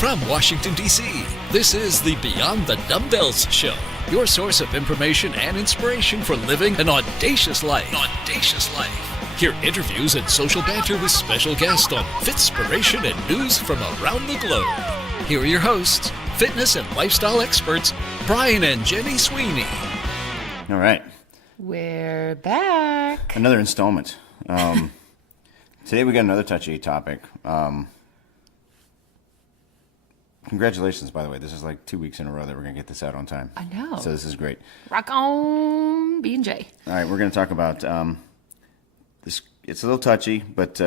From Washington, D.C., this is the Beyond the Dumbbells Show, your source of information and inspiration for living an audacious life. Hear interviews and social banter with special guests on Fitspiration and news from around the globe. Here are your hosts, fitness and lifestyle experts, Brian and Jenny Sweeney. All right. We're back. Another installment. Today we got another touchy topic. Congratulations, by the way. This is like 2 weeks in a row that we're going to get this out on time. I know. So this is great. Rock on, B&J. All right, we're going to talk about this. It's a little touchy, but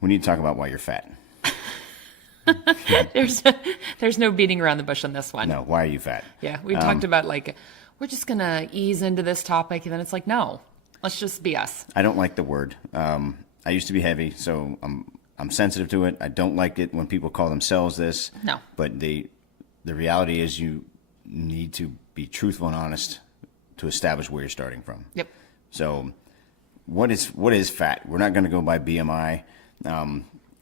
we need to talk about why you're fat. There's no beating around the bush on this one. No, why are you fat? Yeah, we talked about we're just going to ease into this topic, and then it's like, no, let's just be us. I don't like the word. I used to be heavy, so I'm sensitive to it. I don't like it when people call themselves this. No. But the reality is you need to be truthful and honest to establish where you're starting from. Yep. So what is fat? We're not going to go by BMI.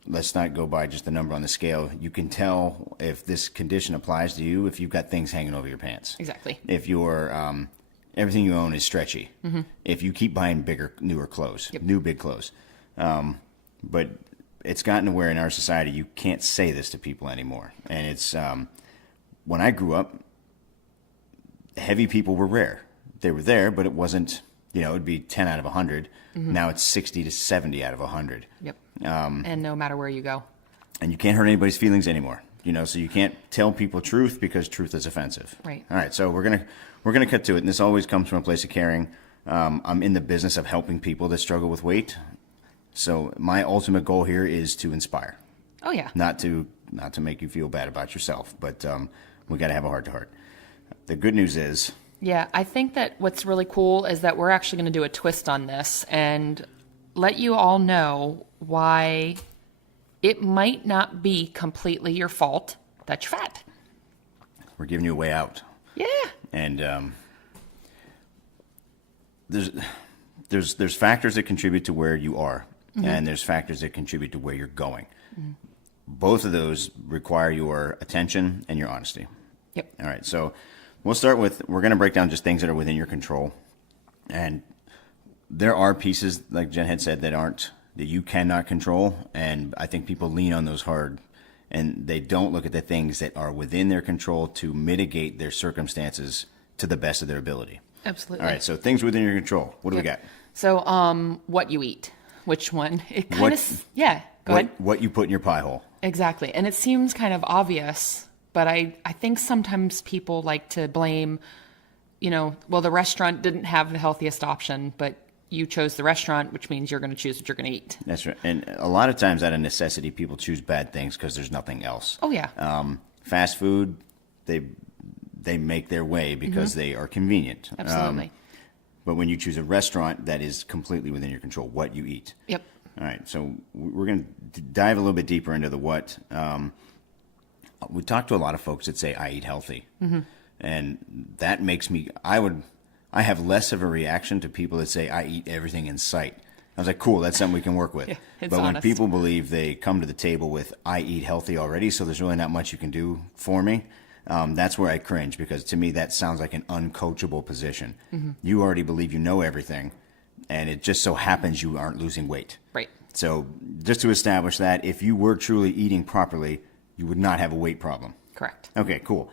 Let's not go by just the number on the scale. You can tell if this condition applies to you if you've got things hanging over your pants. Exactly. If you're everything you own is stretchy. Mm-hmm. If you keep buying bigger, newer clothes, new big clothes. But it's gotten to where in our society you can't say this to people anymore. And it's when I grew up, heavy people were rare. They were there, but it wasn't, it would be 10 out of 100. Mm-hmm. Now it's 60 to 70 out of 100. Yep. And no matter where you go. And you can't hurt anybody's feelings anymore. So you can't tell people truth because truth is offensive. Right. All right, so we're gonna cut to it, and this always comes from a place of caring. I'm in the business of helping people that struggle with weight. So my ultimate goal here is to inspire. Oh yeah. Not to make you feel bad about yourself, but we got to have a heart-to-heart. The good news is. Yeah, I think that what's really cool is that we're actually going to do a twist on this and let you all know why it might not be completely your fault that you're fat. We're giving you a way out. Yeah. And there's factors that contribute to where you are. Mm-hmm. And there's factors that contribute to where you're going. Mm-hmm. Both of those require your attention and your honesty. Yep. All right, so we're going to break down just things that are within your control. And there are pieces, like Jen had said, that you cannot control. And I think people lean on those hard. And they don't look at the things that are within their control to mitigate their circumstances to the best of their ability. Absolutely. All right, so things within your control. What do we got? So what you eat. Which one? It kind of, yeah, go ahead. What you put in your pie hole. Exactly. And it seems kind of obvious, but I think sometimes people like to blame, the restaurant didn't have the healthiest option, but you chose the restaurant, which means you're going to choose what you're going to eat. That's right. And a lot of times out of necessity, people choose bad things because there's nothing else. Oh, yeah. Fast food, they make their way because they are convenient. Absolutely. But when you choose a restaurant, that is completely within your control, what you eat. Yep. All right, so we're going to dive a little bit deeper into the what. We talk to a lot of folks that say, I eat healthy. Mm-hmm. And that makes me, I have less of a reaction to people that say, I eat everything in sight. I was like, cool, that's something we can work with. Yeah, but honest. When people believe they come to the table with, I eat healthy already, so there's really not much you can do for me. That's where I cringe, because to me that sounds like an uncoachable position. Mm-hmm. You already believe you know everything, and it just so happens you aren't losing weight. Right. So just to establish that, if you were truly eating properly, you would not have a weight problem. Correct. Okay, cool.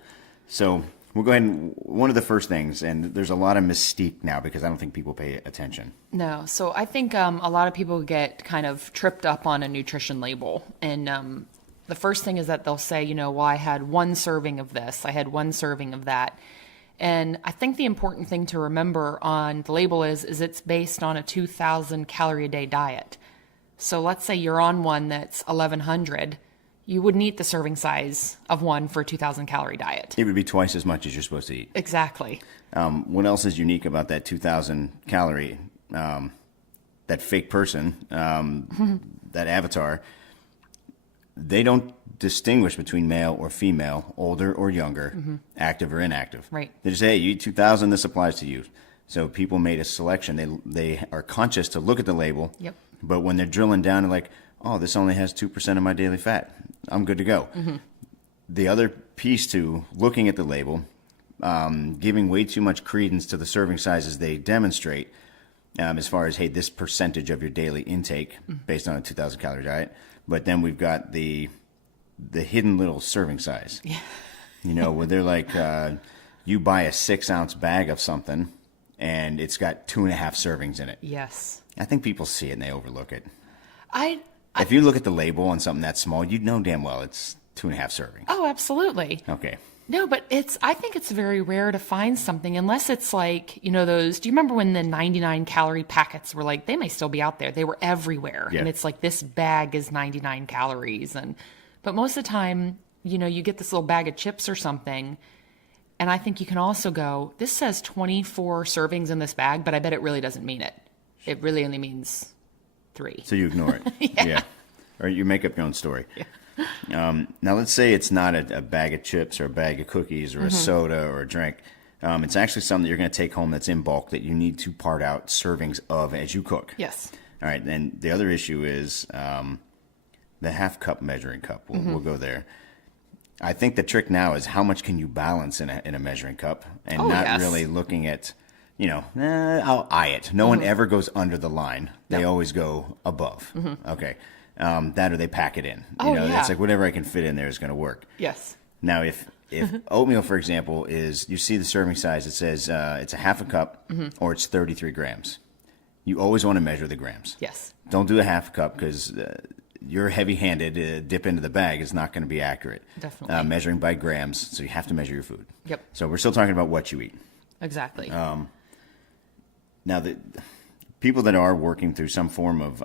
So we'll go ahead and one of the first things, and there's a lot of mystique now because I don't think people pay attention. No. So I think a lot of people get kind of tripped up on a nutrition label, and the first thing is that they'll say, well, I had one serving of this, I had one serving of that. And I think the important thing to remember on the label is it's based on a 2,000 calorie a day diet. So let's say you're on one that's 1,100, you wouldn't eat the serving size of one for a 2,000 calorie diet. It would be twice as much as you're supposed to eat. Exactly. What else is unique about that 2,000 calorie, that fake person, that avatar? They don't distinguish between male or female, older or younger, active or inactive. Right. They just say, hey, you eat 2,000, this applies to you. So people made a selection. They are conscious to look at the label. Yep. But when they're drilling down, they're like, oh, this only has 2% of my daily fat. I'm good to go. Mm-hmm. the other piece to looking at the label, giving way too much credence to the serving sizes they demonstrate, as far as, hey, this percentage of your daily intake based on a 2,000 calorie diet. But then we've got the hidden little serving size. Yeah. You know, where they're like, you buy a 6-ounce bag of something and it's got 2.5 servings in it. Yes. I think people see it and they overlook it. I If you look at the label on something that small, you'd know damn well it's 2.5 servings. Oh, absolutely. Okay. No, but I think it's very rare to find something unless it's like, you know, those, do you remember when the 99 calorie packets were like, they may still be out there. They were everywhere. Yeah. And it's like, this bag is 99 calories. But most of the time, you know, you get this little bag of chips or something. And I think you can also go, this says 24 servings in this bag, but I bet it really doesn't mean it. It really only means 3. So you ignore it. Yeah. Or you make up your own story. Yeah. Now, let's say it's not a bag of chips or a bag of cookies or a soda or a drink. It's actually something that you're going to take home that's in bulk that you need to part out servings of as you cook. Yes. All right. And the other issue is the half cup measuring cup. We'll go there. I think the trick now is how much can you balance in a measuring cup and not really looking at, you know, I'll eye it. No one ever goes under the line. They always go above. Okay. That or they pack it in. You know, it's like whatever I can fit in there is going to work. Yes. Now, if oatmeal, for example, is, you see the serving size, it says it's a half a cup or it's 33 grams. You always want to measure the grams. Yes. Don't do a half cup because you're heavy-handed. Dip into the bag is not going to be accurate. Definitely. Measuring by grams, so you have to measure your food. Yep. So we're still talking about what you eat. Exactly. Now, the people that are working through some form of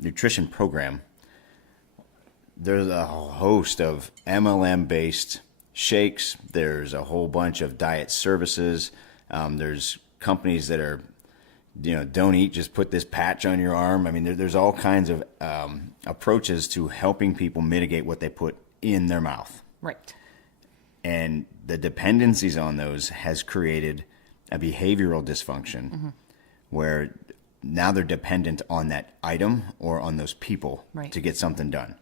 nutrition program, there's a host of MLM-based shakes. There's a whole bunch of diet services. There's companies that are, you know, don't eat, just put this patch on your arm. I mean, there's all kinds of approaches to helping people mitigate what they put in their mouth. Right. And the dependencies on those has created a behavioral dysfunction where now they're dependent on that item or on those people to get something done.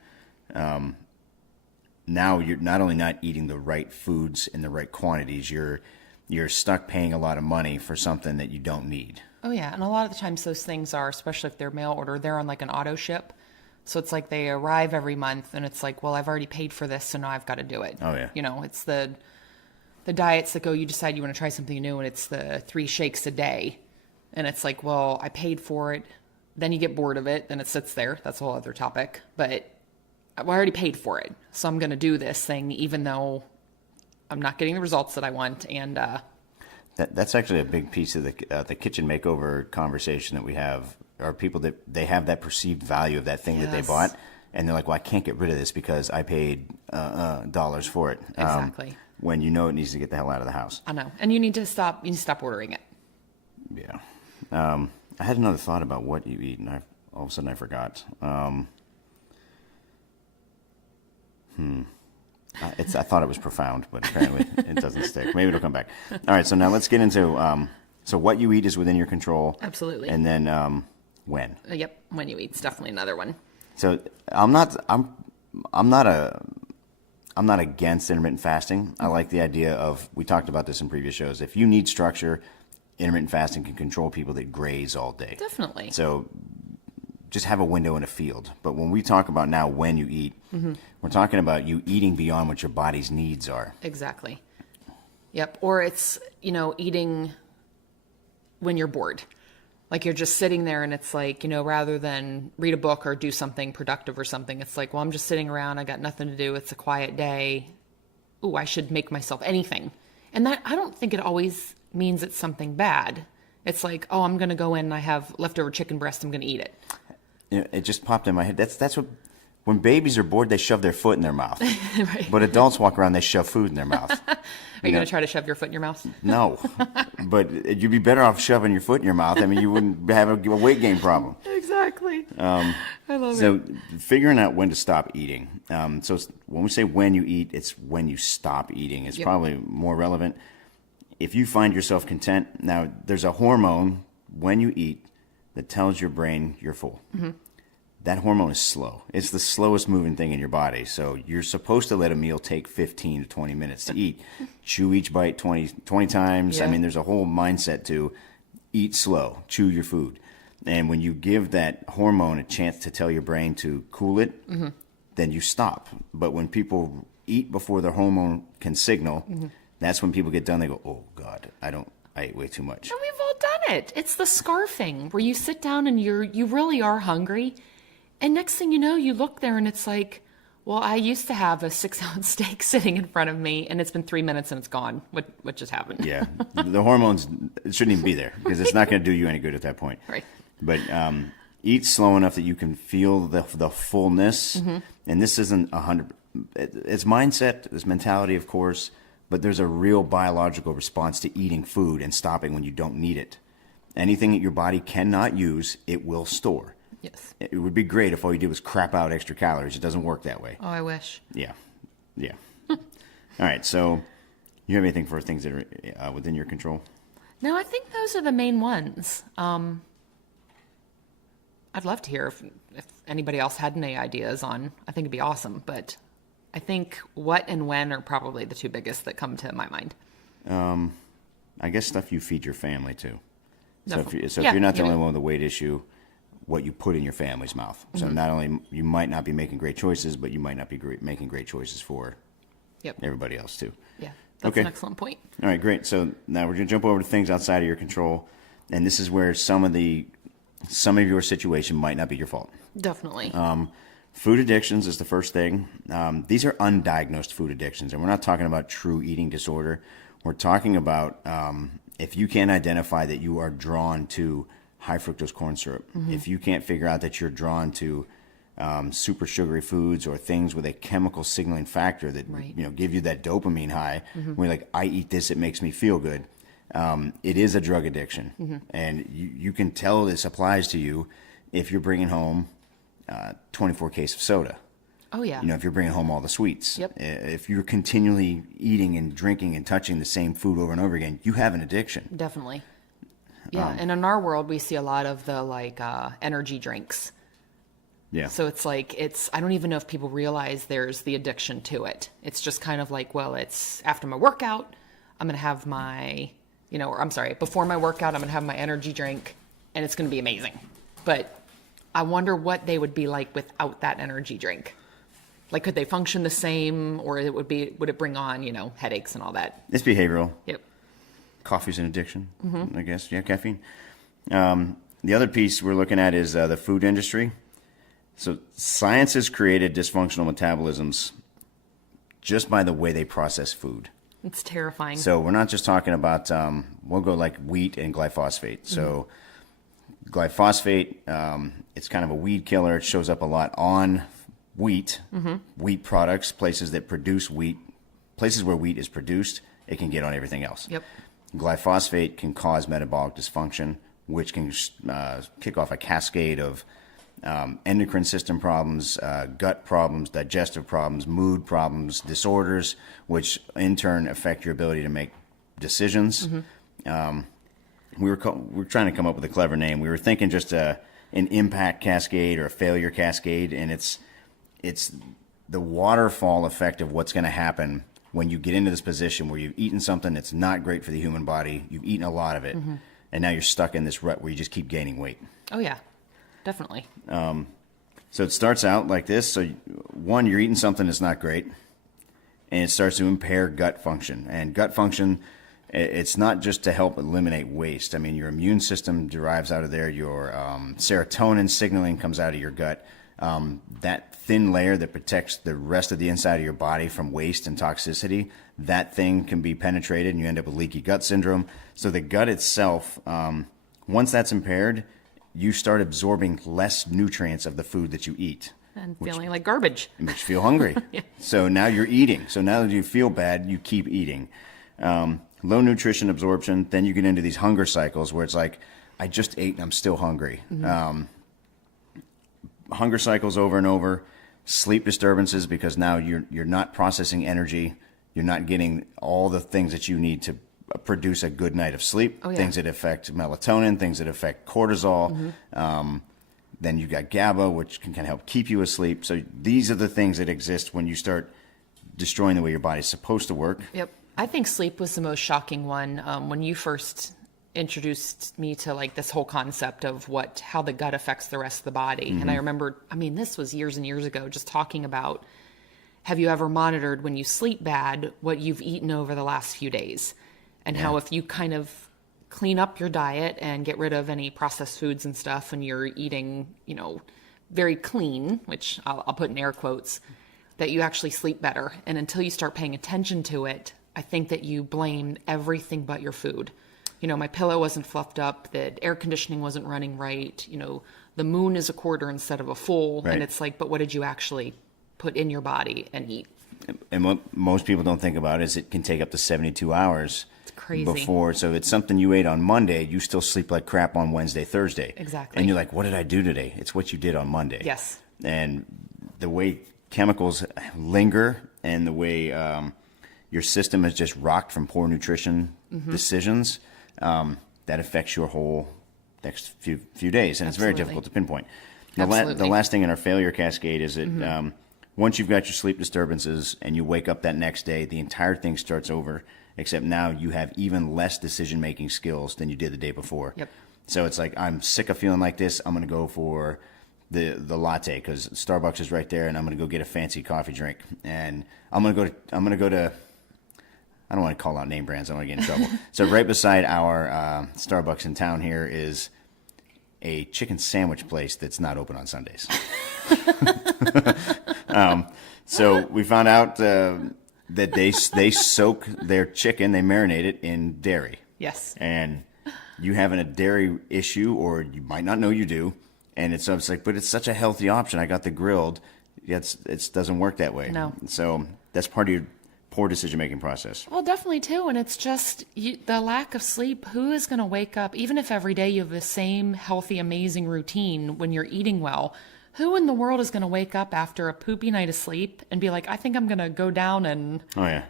Now you're not only not eating the right foods in the right quantities, you're stuck paying a lot of money for something that you don't need. Oh, yeah. And a lot of the times those things are, especially if they're mail order, they're on like an auto ship. So it's like they arrive every month and it's like, well, I've already paid for this, so now I've got to do it. Oh, yeah. You know, it's the diets that go, you decide you want to try something new and it's the 3 shakes a day. And it's like, well, I paid for it. Then you get bored of it. Then it sits there. That's a whole other topic. But I already paid for it. So I'm going to do this thing even though I'm not getting the results that I want. And that's actually a big piece of the kitchen makeover conversation that we have. Are people that they have that perceived value of that thing that they bought, and they're like, well, I can't get rid of this because I paid dollars for it. Exactly. When you know it needs to get the hell out of the house. I know. And you need to stop ordering it. Yeah. I had another thought about what you eat, and all of a sudden I forgot. I thought it was profound, but apparently it doesn't stick. Maybe it'll come back. All right, so now let's get into so what you eat is within your control. Absolutely. And then when. Yep, when you eat's definitely another one. So I'm not against intermittent fasting. I like the idea of, we talked about this in previous shows. If you need structure, intermittent fasting can control people that graze all day. Definitely. So just have a window in a field. But when we talk about now when you eat, we're talking about you eating beyond what your body's needs are. Exactly. Yep. Or it's, eating when you're bored. Like you're just sitting there and it's like, rather than read a book or do something productive or something, it's like, well, I'm just sitting around. I got nothing to do. It's a quiet day. Ooh, I should make myself anything. And that, I don't think it always means it's something bad. It's like, oh, I'm going to go in and I have leftover chicken breast. I'm going to eat it. It just popped in my head. That's what, when babies are bored, they shove their foot in their mouth. Right. But adults walk around, they shove food in their mouth. Are you going to try to shove your foot in your mouth? No, but you'd be better off shoving your foot in your mouth. I mean, you wouldn't have a weight gain problem. Exactly. I love it. So figuring out when to stop eating. So when we say when you eat, it's when you stop eating. It's probably more relevant. If you find yourself content, now there's a hormone when you eat that tells your brain you're full. that hormone is slow. It's the slowest moving thing in your body. So you're supposed to let a meal take 15 to 20 minutes to eat. Chew each bite 20 times. Yeah. I mean, there's a whole mindset to eat slow, chew your food. And when you give that hormone a chance to tell your brain to cool it, then you stop. But when people eat before their hormone can signal, that's when people get done. They go, oh, God, I ate way too much. And we've all done it. It's the scarfing where you sit down and you really are hungry. And next thing you know, you look there and it's like, well, I used to have a 6-ounce steak sitting in front of me and it's been 3 minutes and it's gone. What just happened? Yeah. The hormones, it shouldn't even be there because it's not going to do you any good at that point. Right. But eat slow enough that you can feel the fullness. And this isn't 100. It's mindset, it's mentality, of course, but there's a real biological response to eating food and stopping when you don't need it. Anything that your body cannot use, it will store. Yes. It would be great if all you did was crap out extra calories. It doesn't work that way. Oh, I wish. Yeah. All right. So, you have anything for things that are within your control? No, I think those are the main ones. I'd love to hear if anybody else had any ideas on. I think it'd be awesome. But I think what and when are probably the two biggest that come to my mind. I guess stuff you feed your family too. So if Yeah, you're not the yeah. only one with a weight issue, what you put in your family's mouth. So not only you might not be making great choices, but you might not be making great choices for everybody else too. Yeah, that's Okay. an excellent point. All right, great. So now we're going to jump over to things outside of your control, and this is where some of your situation might not be your fault. Definitely. Food addictions is the first thing. These are undiagnosed food addictions, and we're not talking about true eating disorder. We're talking about if you can't identify that you are drawn to high fructose corn syrup, if you can't figure out that you're drawn to super sugary foods or things with a chemical signaling factor that Right. give you that dopamine high, where you're like, I eat this, it makes me feel good. It is a drug addiction, and you can tell this applies to you if you're bringing home 24 case of soda. Oh, yeah. If you're bringing home all the sweets. Yep. If you're continually eating and drinking and touching the same food over and over again, you have an addiction. Definitely. Yeah, and in our world, we see a lot of the energy drinks. Yeah. So it's like, I don't even know if people realize there's the addiction to it. It's just kind of like, well, it's after my workout, I'm going to have before my workout, I'm going to have my energy drink and it's going to be amazing. But I wonder what they would be like without that energy drink. Like, could they function the same, or would it bring on, headaches and all that? It's behavioral. Yep. Coffee's an addiction, I guess. Yeah, caffeine. The other piece we're looking at is the food industry. So science has created dysfunctional metabolisms just by the way they process food. It's terrifying. So we're not just talking about, we'll go like wheat and glyphosate. So glyphosate, it's kind of a weed killer. It shows up a lot on wheat, wheat products, places that produce wheat, places where wheat is produced, it can get on everything else. Yep. Glyphosate can cause metabolic dysfunction, which can kick off a cascade of endocrine system problems, gut problems, digestive problems, mood problems, disorders, which in turn affect your ability to make decisions. We were trying to come up with a clever name. We were thinking just an impact cascade or a failure cascade, and it's the waterfall effect of what's going to happen when you get into this position where you've eaten something that's not great for the human body, you've eaten a lot of it, and now you're stuck in this rut where you just keep gaining weight. Oh, yeah. Definitely. So it starts out like this. So one, you're eating something that's not great, and it starts to impair gut function. And gut function, it's not just to help eliminate waste. I mean, your immune system derives out of there. Your serotonin signaling comes out of your gut. That thin layer that protects the rest of the inside of your body from waste and toxicity, that thing can be penetrated, and you end up with leaky gut syndrome. So the gut itself, once that's impaired, you start absorbing less nutrients of the food that you eat. And feeling like garbage. It makes you feel hungry. Yeah. So now you're eating. So now that you feel bad, you keep eating. Low nutrition absorption, then you get into these hunger cycles where it's like, I just ate and I'm still hungry. Hunger cycles over and over. Sleep disturbances because now you're not processing energy. You're not getting all the things that you need to produce a good night of sleep. Oh, yeah. Things that affect melatonin, things that affect cortisol. Then you've got GABA, which can kind of help keep you asleep. So these are the things that exist when you start destroying the way your body's supposed to work. Yep. I think sleep was the most shocking one. When you first introduced me to like this whole concept of how the gut affects the rest of the body. And I remember, this was years and years ago, just talking about, have you ever monitored when you sleep bad, what you've eaten over the last few days? And how if you kind of clean up your diet and get rid of any processed foods and stuff, and you're eating, very clean, which I'll put in air quotes, that you actually sleep better. And until you start paying attention to it, I think that you blame everything but your food. My pillow wasn't fluffed up, the air conditioning wasn't running right, the moon is a quarter instead of a full. Right. And it's like, but what did you actually put in your body and eat? And what most people don't think about is it can take up to 72 hours. It's crazy. Before. So it's something you ate on Monday, you still sleep like crap on Wednesday, Thursday. Exactly. And you're like, what did I do today? It's what you did on Monday. Yes. And the way chemicals linger and the way your system is just rocked from poor nutrition decisions, that affects your whole next few days. And it's very difficult to pinpoint. The last thing in our failure cascade is that once you've got your sleep disturbances and you wake up that next day, the entire thing starts over, except now you have even less decision-making skills than you did the day before. Yep. So it's like, I'm sick of feeling like this. I'm going to go for the latte because Starbucks is right there, and I'm going to go get a fancy coffee drink. And I'm going to go to I don't want to call out name brands. I don't want to get in trouble. So right beside our Starbucks in town here is a chicken sandwich place that's not open on Sundays. So we found out that they soak their chicken, they marinate it in dairy. Yes. And you having a dairy issue, or you might not know you do, and it's like, but it's such a healthy option. I got the grilled. It doesn't work that way. No. So that's part of your poor decision-making process. Well, definitely too. And it's just the lack of sleep. Who is going to wake up, even if every day you have the same healthy, amazing routine when you're eating well, who in the world is going to wake up after a poopy night of sleep and be like, I think I'm going to go down and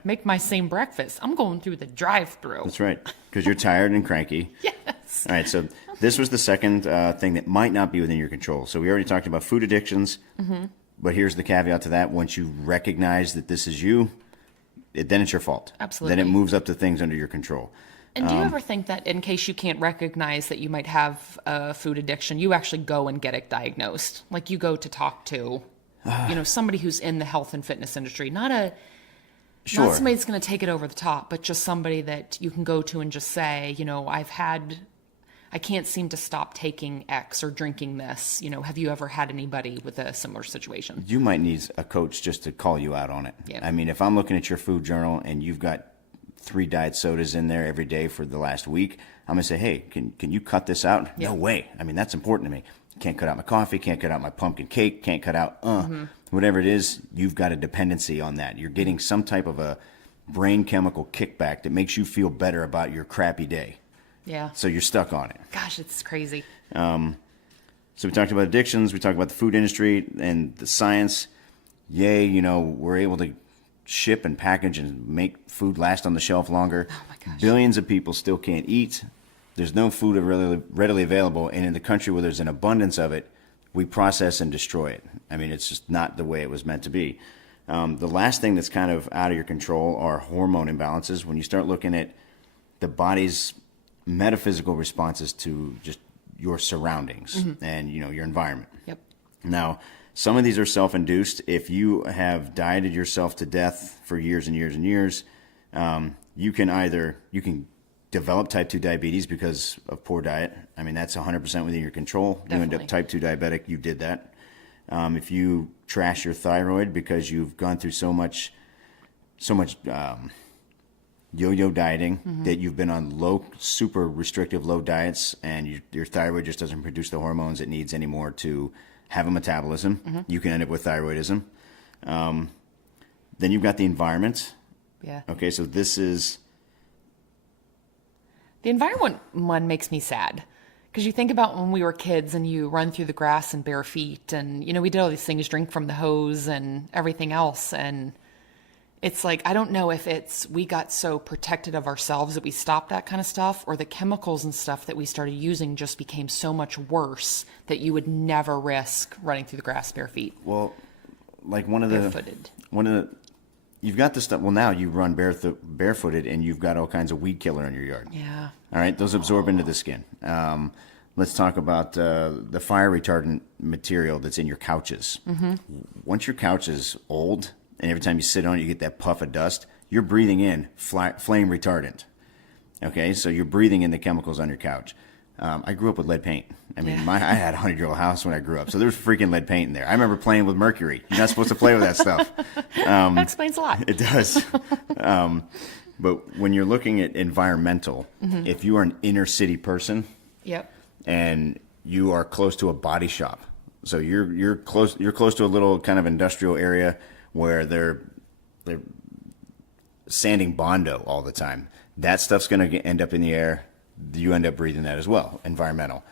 make my same breakfast. I'm going through the drive-thru. That's right, because you're tired and cranky. Yes. All right, so this was the second thing that might not be within your control. So we already talked about food addictions, but here's the caveat to that. Once you recognize that this is you, then it's your fault. Absolutely. Then it moves up to things under your control. And do you ever think that in case you can't recognize that you might have a food addiction, you actually go and get it diagnosed? Like you go to talk to, somebody who's in the health and fitness industry, not somebody that's going to take it over the top, but just somebody that you can go to and just say, I can't seem to stop taking X or drinking this. Have you ever had anybody with a similar situation? You might need a coach just to call you out on it. Yeah. I mean, if I'm looking at your food journal and you've got 3 diet sodas in there every day for the last week, I'm going to say, hey, can you cut this out? Yeah. No way. I mean, that's important to me. Can't cut out my coffee, can't cut out my pumpkin cake, can't cut out, whatever it is, you've got a dependency on that. You're getting some type of a brain chemical kickback that makes you feel better about your crappy day. Yeah. So you're stuck on it. Gosh, it's crazy. So we talked about addictions. We talked about the food industry and the science. Yay, we're able to ship and package and make food last on the shelf longer. Oh my gosh. Billions of people still can't eat. There's no food readily available. And in the country where there's an abundance of it, we process and destroy it. I mean, it's just not the way it was meant to be. The last thing that's kind of out of your control are hormone imbalances. When you start looking at the body's metaphysical responses to just your surroundings and your environment. Yep. Now, some of these are self-induced. If you have dieted yourself to death for years and years and years, you can develop type 2 diabetes because of poor diet. I mean, that's 100% within your control. Definitely. You end up type 2 diabetic, you did that. If you trash your thyroid because you've gone through so much yo-yo dieting that you've been on super restrictive low diets, and your thyroid just doesn't produce the hormones it needs anymore to have a metabolism, you can end up with thyroidism. Then you've got the environment. Yeah. Okay, so this is... The environment one makes me sad. Because you think about when we were kids and you run through the grass in bare feet and, we did all these things, drink from the hose and everything else. And It's like, I don't know if we got so protected of ourselves that we stopped that kind of stuff, or the chemicals and stuff that we started using just became so much worse that you would never risk running through the grass bare feet. Well, like Barefooted. You've got this stuff. Well, now you run barefooted, and you've got all kinds of weed killer in your yard. Yeah. All right, those absorb into the skin. Let's talk about the fire retardant material that's in your couches. Mm-hmm. Once your couch is old, and every time you sit on it, you get that puff of dust, you're breathing in flame retardant. Okay, so you're breathing in the chemicals on your couch. I grew up with lead paint. I mean, I had a 100-year-old house when I grew up, so there was freaking lead paint in there. I remember playing with mercury. You're not supposed to play with that stuff. That explains a lot. It does. But when you're looking at environmental, if you are an inner city person, Yep. and you are close to a body shop, so you're close to a little kind of industrial area where they're sanding Bondo all the time. That stuff's going to end up in the air. You end up breathing that as well. Environmental.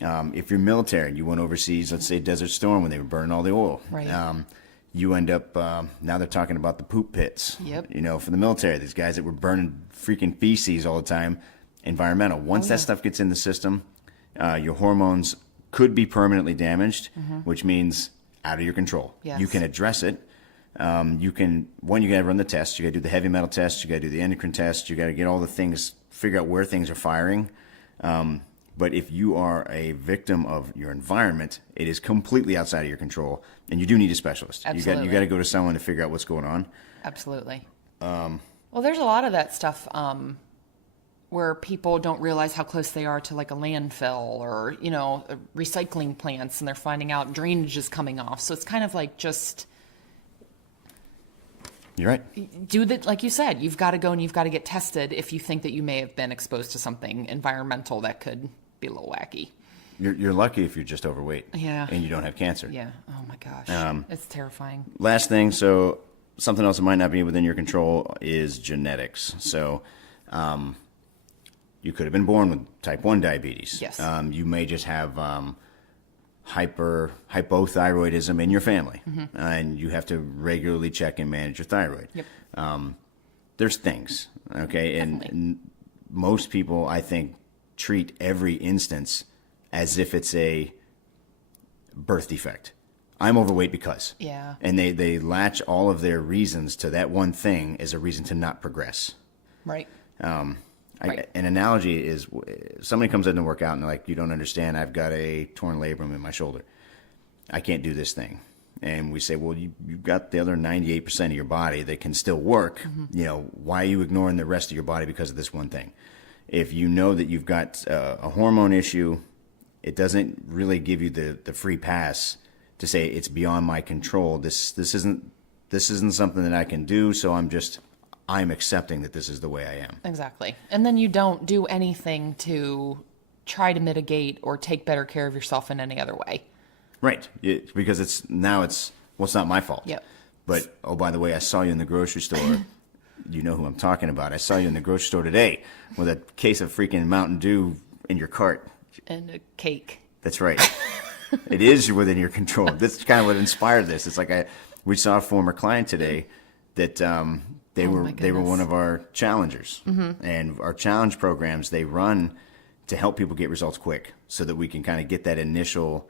If you're military and you went overseas, let's say Desert Storm when they were burning all the oil, Right. You end up now they're talking about the poop pits. Yep. You know, for the military, these guys that were burning freaking feces all the time. Environmental. Once that stuff gets in the system, your hormones could be permanently damaged, which means out of your control. Yes. You can address it. You got to run the tests. You got to do the heavy metal test. You got to do the endocrine test. You got to get all the things, figure out where things are firing. But if you are a victim of your environment, it is completely outside of your control, and you do need a specialist. Absolutely. You got to go to someone to figure out what's going on. Absolutely. Well, there's a lot of that stuff where people don't realize how close they are to like a landfill or, recycling plants, and they're finding out drainage is coming off. So it's kind of like just You're right. do that, like you said, you've got to go and you've got to get tested if you think that you may have been exposed to something environmental that could be a little wacky. You're lucky if you're just overweight. Yeah. And you don't have cancer. Yeah. Oh my gosh. It's terrifying. Last thing, so something else that might not be within your control is genetics. So you could have been born with type 1 diabetes. Yes. You may just have hypothyroidism in your family, and you have to regularly check and manage your thyroid. Yep. There's things, okay? And most people, I think, treat every instance as if it's a birth defect. I'm overweight because. Yeah. And they latch all of their reasons to that one thing as a reason to not progress. Right. An analogy is somebody comes in to work out and they're like, you don't understand, I've got a torn labrum in my shoulder. I can't do this thing. And we say, well, you've got the other 98% of your body that can still work. Why are you ignoring the rest of your body because of this one thing? If you know that you've got a hormone issue, it doesn't really give you the free pass to say it's beyond my control. This isn't something that I can do, so I'm accepting that this is the way I am. Exactly. And then you don't do anything to try to mitigate or take better care of yourself in any other way. Right. Because it's not my fault. Yep. But, oh, by the way, I saw you in the grocery store. You know who I'm talking about. I saw you in the grocery store today with a case of freaking Mountain Dew in your cart. And a cake. That's right. It is within your control. That's kind of what inspired this. It's like we saw a former client today that they were one of our challengers. And our challenge programs, they run to help people get results quick so that we can kind of get that initial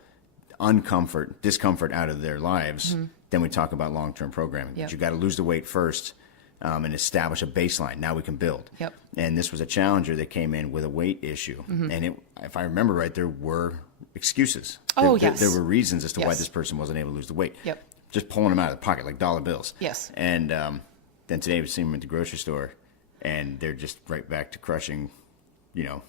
discomfort out of their lives. Then we talk about long-term programming. Yep. But you got to lose the weight first and establish a baseline. Now we can build. Yep. And this was a challenger that came in with a weight issue. And if I remember right, there were excuses. Yes. There were reasons as to why Yes. this person wasn't able to lose the weight. Yep. Just pulling them out of the pocket like dollar bills. Yes. And then today we see them at the grocery store, and they're just right back to crushing their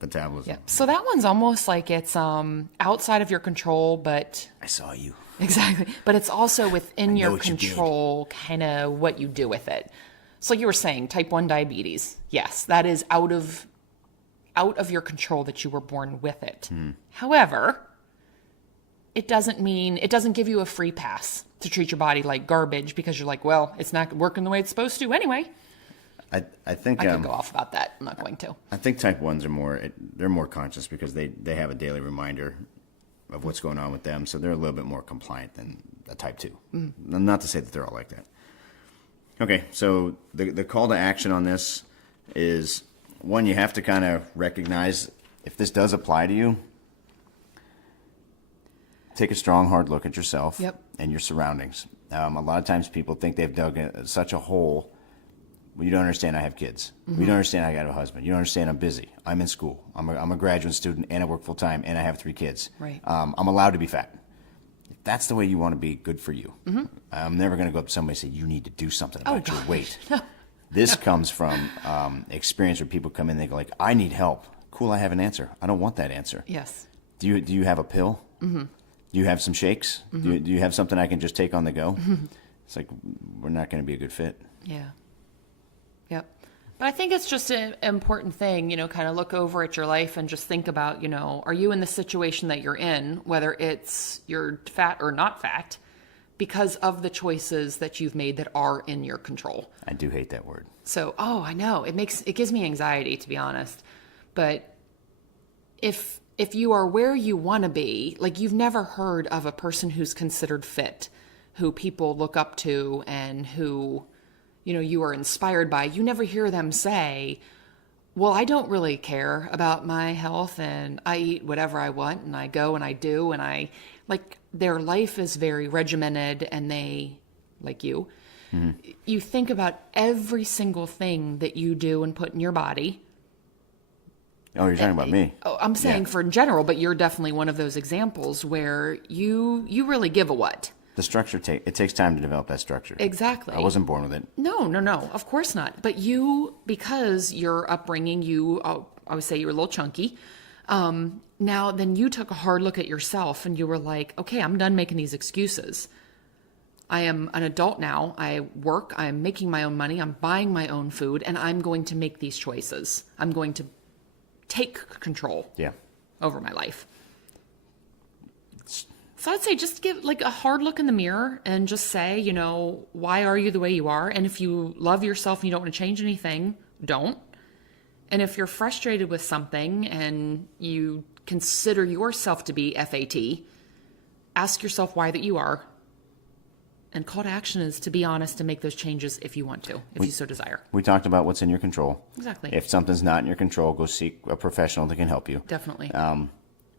metabolism. Yeah. So that one's almost like it's outside of your control, but I saw you. exactly. But it's also within your what you did. control, kind of what you do with it. So like you were saying, type 1 diabetes. Yes, that is out of your control that you were born with it. However, it doesn't give you a free pass to treat your body like garbage because you're like, well, it's not working the way it's supposed to anyway. I think I could go off about that. I'm not going to. I think type 1s are more conscious because they have a daily reminder of what's going on with them, so they're a little bit more compliant than a type 2. Not to say that they're all like that. Okay, so the call to action on this is, one, you have to kind of recognize if this does apply to you. Take a strong, hard look at yourself and your surroundings. A lot of times people think they've dug such a hole. Well, you don't understand I have kids. You don't understand I got a husband. You don't understand I'm busy. I'm in school. I'm a graduate student, and I work full time, and I have 3 kids. Right. I'm allowed to be fat. If that's the way you want to be, good for you. I'm never going to go up to somebody and say, you need to do something about your weight. This comes from experience where people come in and they go like, I need help. Cool, I have an answer. I don't want that answer. Yes. Do you have a pill? Do you have some shakes? Do you have something I can just take on the go? It's like, we're not going to be a good fit. Yeah. Yep. But I think it's just an important thing, kind of look over at your life and just think about, are you in the situation that you're in, whether it's you're fat or not fat, because of the choices that you've made that are in your control. I do hate that word. So, I know. It gives me anxiety, to be honest. But if you are where you want to be, like, you've never heard of a person who's considered fit, who people look up to and who, you are inspired by, you never hear them say, well, I don't really care about my health and I eat whatever I want and I go and I do, and their life is very regimented, and they, like you, you think about every single thing that you do and put in your body. Oh, you're talking about me. Oh, I'm saying for in general, but you're definitely one of those examples where you really give a what. The structure, it takes time to develop that structure. Exactly. I wasn't born with it. No, of course not. But because your upbringing, I would say you were a little chunky. Now, then you took a hard look at yourself and you were like, okay, I'm done making these excuses. I am an adult now. I work. I'm making my own money. I'm buying my own food, and I'm going to make these choices. I'm going to take control over my life. So I'd say just give a hard look in the mirror and just say, why are you the way you are? And if you love yourself and you don't want to change anything, don't. And if you're frustrated with something and you consider yourself to be FAT, ask yourself why that you are. And call to action is to be honest and make those changes if you want to, if you so desire. We talked about what's in your control. Exactly. If something's not in your control, go seek a professional that can help you. Definitely.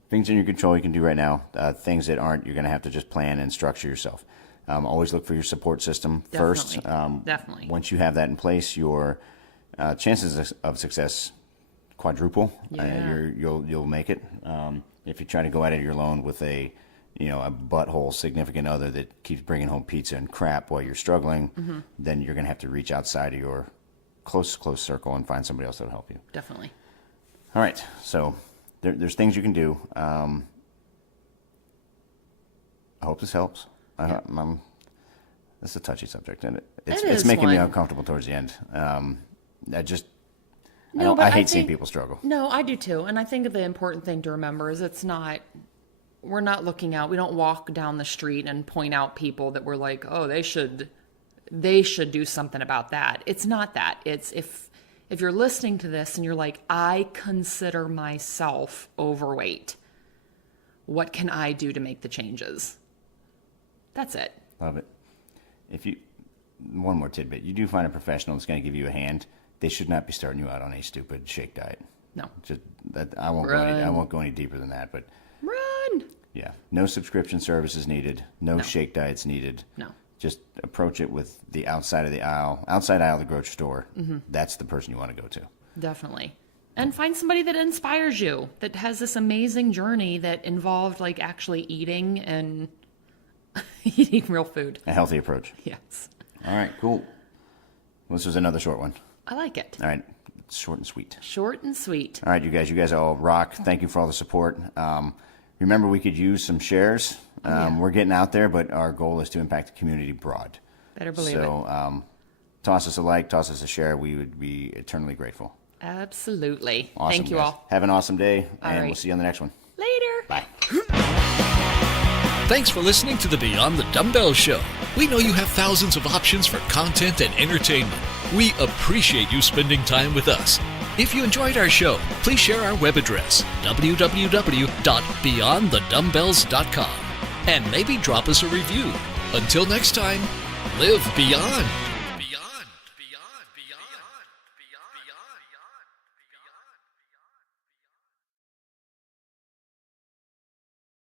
Things in your control you can do right now. Things that aren't, you're going to have to just plan and structure yourself. Always look for your support system first. Definitely. Once you have that in place, your chances of success quadruple. You'll make it. If you try to go at it your alone with a butthole significant other that keeps bringing home pizza and crap while you're struggling, then you're going to have to reach outside of your close circle and find somebody else that'll help you. Definitely. All right, so there's things you can do. I hope this helps. It's a touchy subject, and it's making me uncomfortable towards the end. I hate seeing people struggle. No, I do too. And I think the important thing to remember is we're not looking out. We don't walk down the street and point out people that we're like, oh, they should do something about that. It's not that. It's if you're listening to this and you're like, I consider myself overweight, what can I do to make the changes? That's it. Love it. One more tidbit, you do find a professional that's going to give you a hand, they should not be starting you out on a stupid shake diet. No. Just that I won't go any deeper than that, but run. Yeah. No subscription services needed. No shake diets needed. No. Just approach it with the outside aisle of the grocery store. That's the person you want to go to. Definitely. And find somebody that inspires you, that has this amazing journey that involved actually eating and eating real food. A healthy approach. Yes. All right, cool. Well, this was another short one. I like it. All right. It's short and sweet. Short and sweet. All right, you guys all rock. Thank you for all the support. Remember, we could use some shares. We're getting out there, but our goal is to impact the community broad. Better believe it. So toss us a like, toss us a share. We would be eternally grateful. Absolutely. Awesome, Thank you guys. all. Have an awesome day, and right. we'll see you on the next one. Later. Bye. Thanks for listening to the Beyond the Dumbbells Show. We know you have thousands of options for content and entertainment. We appreciate you spending time with us. If you enjoyed our show, please share our web address, www.beyondthedumbbells.com, and maybe drop us a review. Until next time, live beyond.